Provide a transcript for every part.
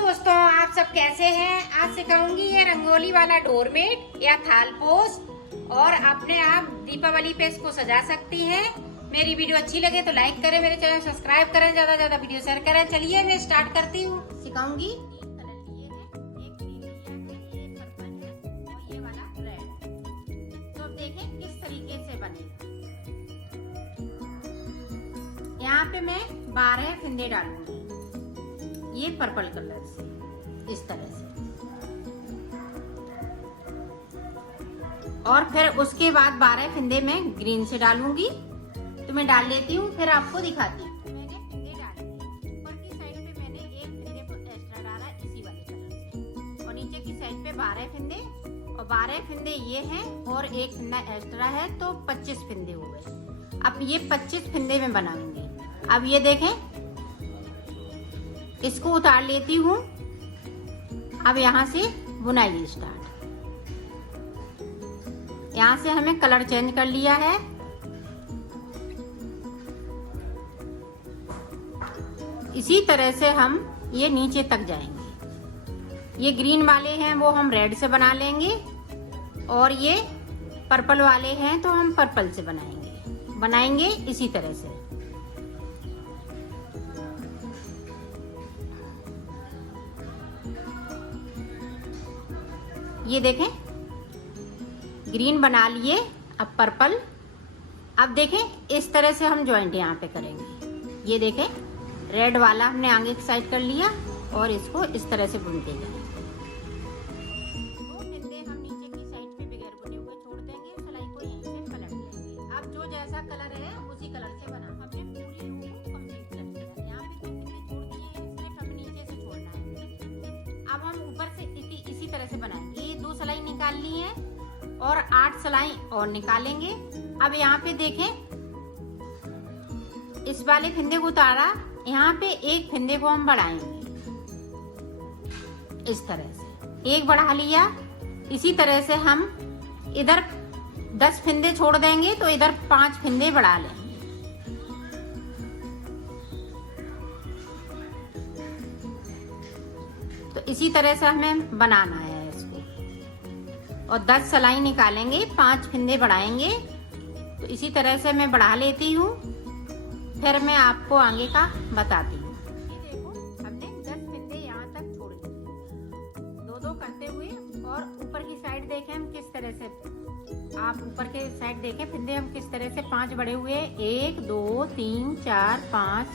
दोस्तों, आप सब कैसे हैं। आज सिखाऊंगी ये रंगोली वाला डोरमेट या थाल पोस्ट और अपने आप दीपावली पे इसको सजा सकती हैं। मेरी वीडियो अच्छी लगे तो लाइक करें, मेरे चैनल सब्सक्राइब करें, ज्यादा ज्यादा वीडियो शेयर करें। चलिए मैं स्टार्ट करती हूँ। सिखाऊंगी यहाँ पे मैं 12 फिंदे डालूंगी, ये पर्पल कलर से इस तरह से, और फिर उसके बाद 12 फिंदे मैं ग्रीन से डालूंगी। तो मैं डाल लेती हूँ, फिर आपको दिखाती हूँ। मैंने फिंदे डाले, ऊपर की साइड पे मैंने एक फिंदे को एक्स्ट्रा डाला इसी वाले कलर से, और नीचे की साइड पे 12 फिंदे, और 12 फिंदे ये हैं और एक फिंदा एक्स्ट्रा है, तो 25 फिंदे हो गए। अब ये 25 फिंदे में बनाऊंगी। अब ये देखें, इसको उतार लेती हूँ। अब यहाँ से बुनाई स्टार्ट। यहाँ से हमें कलर चेंज कर लिया है। इसी तरह से हम ये नीचे तक जाएंगे। ये ग्रीन वाले हैं वो हम रेड से बना लेंगे, और ये पर्पल वाले हैं तो हम पर्पल से बनाएंगे इसी तरह से। ये देखें, ग्रीन बना लिए, अब पर्पल। अब देखें इस तरह से हम ज्वाइंट यहाँ पे करेंगे। ये देखें, रेड वाला हमने आगे की साइड कर लिया और इसको इस तरह से बुनते जाएंगे। दो फिंदे हम नीचे की साइड पे बगैर बुने हुए छोड़ देंगे, सिलाई को यहीं से पलट लेंगे। अब जो जैसा कलर है उसी कलर से बना। हमने पूरी रो को कंप्लीट कर लिया। यहाँ पे दो फिंदे छोड़ दिए हैं, सिर्फ हमें नीचे से छोड़ना है। अब हम ऊपर से इसी तरह से बनाएंगे। ये 2 सिलाई निकाल ली है और 8 सिलाई और निकालेंगे। अब यहाँ पे देखें, इस वाले फिंदे को उतारा, यहाँ पे एक फिंदे को हम बढ़ाएंगे इस तरह से, एक बढ़ा लिया। इसी तरह से हम इधर 10 फिंदे छोड़ देंगे तो इधर 5 फिंदे बढ़ा लेंगे। तो इसी तरह से हमें बनाना है इसको, और 10 सिलाई निकालेंगे, 5 फिंदे बढ़ाएंगे। तो इसी तरह से मैं बढ़ा लेती हूँ, फिर मैं आपको आगे का बताती हूँ। ये देखो, हमने 10 फिंदे यहाँ तक छोड़ दिए, 2-2 करते हुए। और ऊपर की साइड देखें हम किस तरह से, आप ऊपर के साइड देखें फिंदे हम किस तरह से 5 बढ़े हुए, 1 2 3 4 5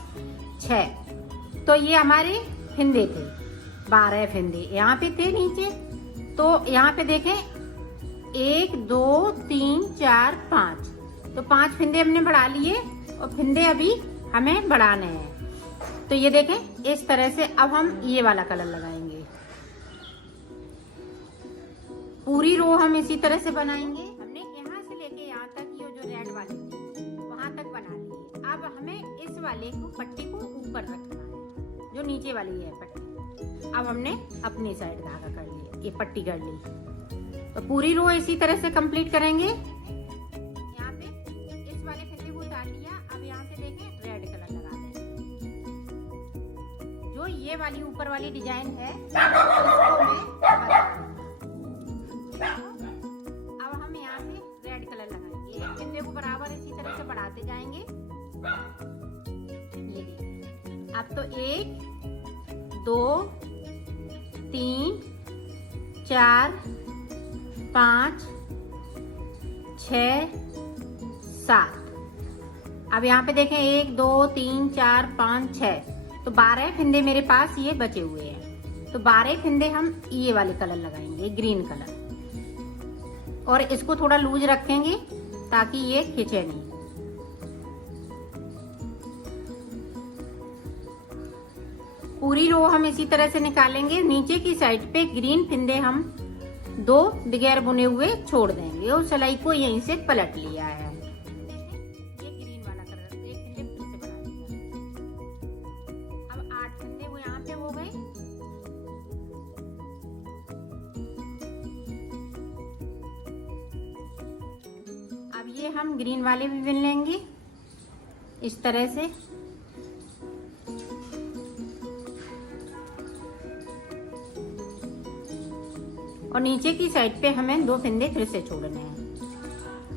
6। तो ये हमारे फिंदे थे, 12 फिंदे यहाँ पे थे नीचे। तो यहाँ पे देखें 1 2 3 4 5, तो 5 फिंदे हमने बढ़ा लिए, और फिंदे अभी हमें बढ़ाने हैं। तो ये देखें इस तरह से। अब हम ये वाला कलर लगाएंगे। पूरी रो हम इसी तरह से बनाएंगे। हमने यहाँ से लेके यहाँ तक ये जो रेड वाली वहां तक बना ली। अब हमें इस वाले को पट्टी को ऊपर रखना है, जो नीचे वाली है पट्टी। अब हमने अपनी साइड धागा कर लिया, ये पट्टी कर ली। तो पूरी रो इसी तरह से कंप्लीट करेंगे। यहाँ पे इस वाले फिंदे को उतार लिया। अब यहाँ से देखें रेड कलर लगा देंगे। जो ये वाली ऊपर वाली डिजाइन है इसको मैं अब हम यहाँ से रेड कलर लगाएंगे। एक फिंदे को बराबर इसी तरह से बढ़ाते जाएंगे। ये देखिए, अब तो 1 2 3 4 5 6 7। अब यहाँ पे देखें 1 2 3 4 5 6, तो 12 फिंदे मेरे पास ये बचे हुए हैं। तो 12 फिंदे हम ये वाले कलर लगाएंगे, ग्रीन कलर, और इसको थोड़ा लूज रखेंगे ताकि ये खिंचे नहीं। पूरी रो हम इसी तरह से निकालेंगे। नीचे की साइड पे ग्रीन फिंदे हम 2 बगैर बुने हुए छोड़ देंगे, और सिलाई को यहीं से पलट लिया है। ये ग्रीन वाला कलर एक फिंदे फिर से बना दिया। अब 8 फिंदे वो यहाँ पे हो गए। अब ये हम ग्रीन वाले भी बुन लेंगे इस तरह से। और नीचे की साइड पे हमें 2 फिंदे फिर से छोड़ने हैं।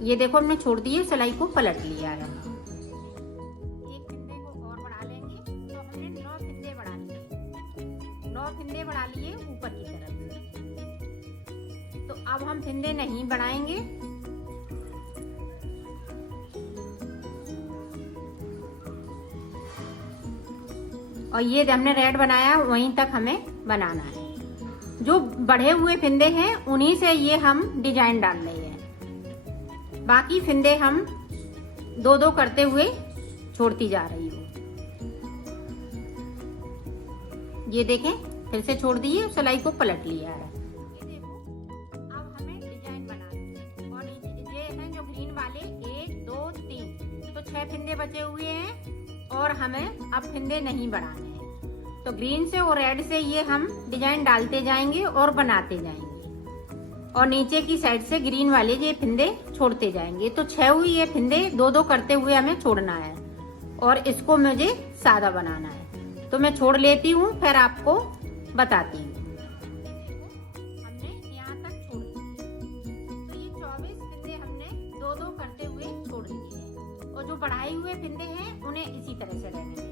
ये देखो हमने छोड़ दिए, सिलाई को पलट लिया है। एक फिंदे को और बढ़ा लेंगे, तो हमने 9 फिंदे बढ़ा लिए। 9 फिंदे बढ़ा लिए ऊपर की तरफ से। तो अब हम फिंदे नहीं बढ़ाएंगे। और ये हमने रेड बनाया, वहीं तक हमें बनाना है। जो बढ़े हुए फिंदे हैं उन्हीं से ये हम डिजाइन डाल रहे हैं। बाकी फिंदे हम 2-2 करते हुए छोड़ती जा रही हूँ। ये देखें, फिर से छोड़ दिए, सिलाई को पलट लिया है। ये देखो, अब हमें डिजाइन बनाना है। और ये हैं जो ग्रीन वाले 1 2 3, तो 6 फिंदे बचे हुए हैं और हमें अब फिंदे नहीं बढ़ाने हैं। तो ग्रीन से और रेड से ये हम डिजाइन डालते जाएंगे और बनाते जाएंगे। और नीचे की साइड से ग्रीन वाले ये फिंदे छोड़ते जाएंगे। तो 6 हुई ये फिंदे 2-2 करते हुए हमें छोड़ना है और इसको मुझे सादा बनाना है। तो मैं छोड़ लेती हूँ, फिर आपको बताती हूँ। हमने यहाँ तक छोड़ दिए, तो ये 24 फिंदे हमने 2-2 करते हुए छोड़ लिए हैं। और जो बढ़ाए हुए फिंदे हैं उन्हें इसी तरह से रहने देंगे।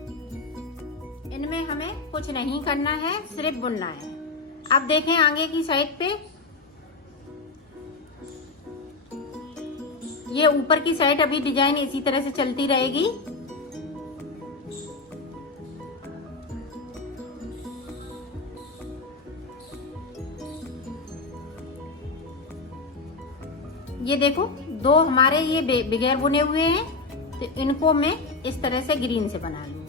इनमें हमें कुछ नहीं करना है, सिर्फ बुनना है। अब देखें आगे की साइड पे, ये ऊपर की साइड अभी डिजाइन इसी तरह से चलती रहेगी। ये देखो, 2 हमारे ये बगैर बुने हुए हैं, तो इनको मैं इस तरह से ग्रीन से बना लूंगी।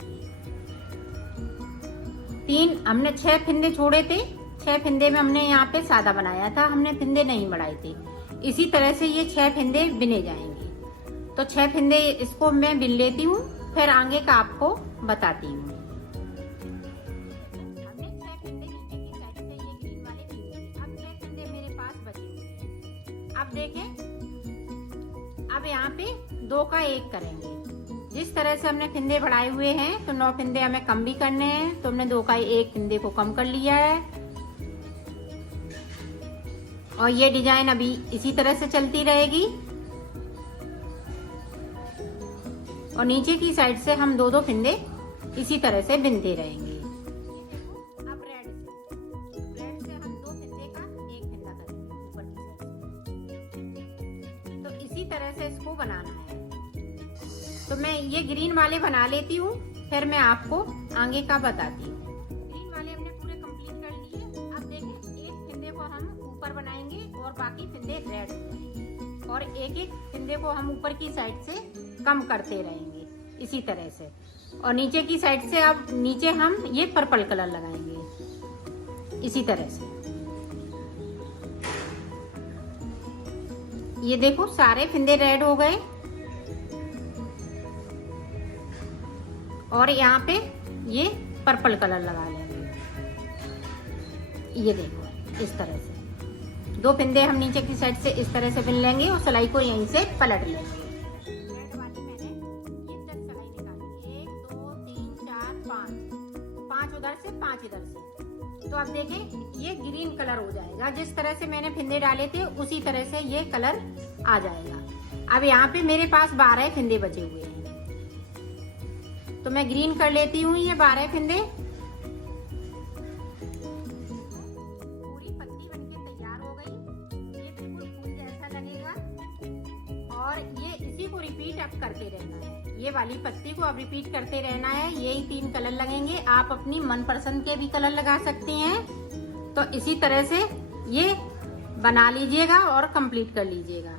3 हमने 6 फिंदे छोड़े थे, 6 फिंदे में हमने यहाँ पे सादा बनाया था, हमने फिंदे नहीं बढ़ाए थे। इसी तरह से ये 6 फिंदे बिने जाएंगे। तो 6 फिंदे इसको मैं बिन लेती हूँ, फिर आगे का आपको बताती हूँ। हमने 6 फिंदे नीचे की साइड से ये ग्रीन वाले बिन लिए। अब 6 फिंदे मेरे पास बचे हुए। अब देखें, अब यहाँ पे 2 का 1 करेंगे। जिस तरह से हमने फिंदे बढ़ाए हुए हैं, तो 9 फिंदे हमें कम भी करने हैं, तो हमने 2 का 1 फिंदे को कम कर लिया है। और ये डिजाइन अभी इसी तरह से चलती रहेगी। और नीचे की साइड से हम 2-2 फिंदे इसी तरह से बिनते रहेंगे। अब रेड से हम 2 फिंदे का 1 फिंदा करेंगे ऊपर की साइड। तो इसी तरह से इसको बनाना है। तो मैं ये ग्रीन वाले बना लेती हूँ, फिर मैं आपको आगे का बताती हूँ। ग्रीन वाले हमने पूरे कंप्लीट कर लिए। अब देखें, एक फिंदे को हम ऊपर बनाएंगे और बाकी फिंदे रेड हो जाएंगे। और एक-एक फिंदे को हम ऊपर की साइड से कम करते रहेंगे इसी तरह से। और नीचे की साइड से अब नीचे हम ये पर्पल कलर लगाएंगे इसी तरह से। ये देखो, सारे फिंदे रेड हो गए। और यहाँ पे ये पर्पल कलर लगा लेंगे। ये देखो, इस तरह से 2 फिंदे हम नीचे की साइड से इस तरह से बिन लेंगे और सिलाई को यहीं से पलट लेंगे। रेड वाली मैंने ये 10 सिलाई निकाली, 1 2 3 4 5 उधर से 5 इधर से। तो अब देखें, ये ग्रीन कलर हो जाएगा। जिस तरह से मैंने फिंदे डाले थे उसी तरह से ये कलर आ जाएगा। अब यहाँ पे मेरे पास 12 फिंदे बचे हुए हैं, तो मैं ग्रीन कर लेती हूँ ये 12 फिंदे। पूरी पत्ती बनके तैयार हो गई। ये बिल्कुल फूल जैसा लगेगा। और ये इसी को रिपीट अब करते रहना है। ये वाली पत्ती को अब रिपीट करते रहना है। यही 3 कलर लगेंगे। आप अपनी मनपसंद के भी कलर लगा सकती हैं। तो इसी तरह से ये बना लीजिएगा और कंप्लीट कर लीजिएगा।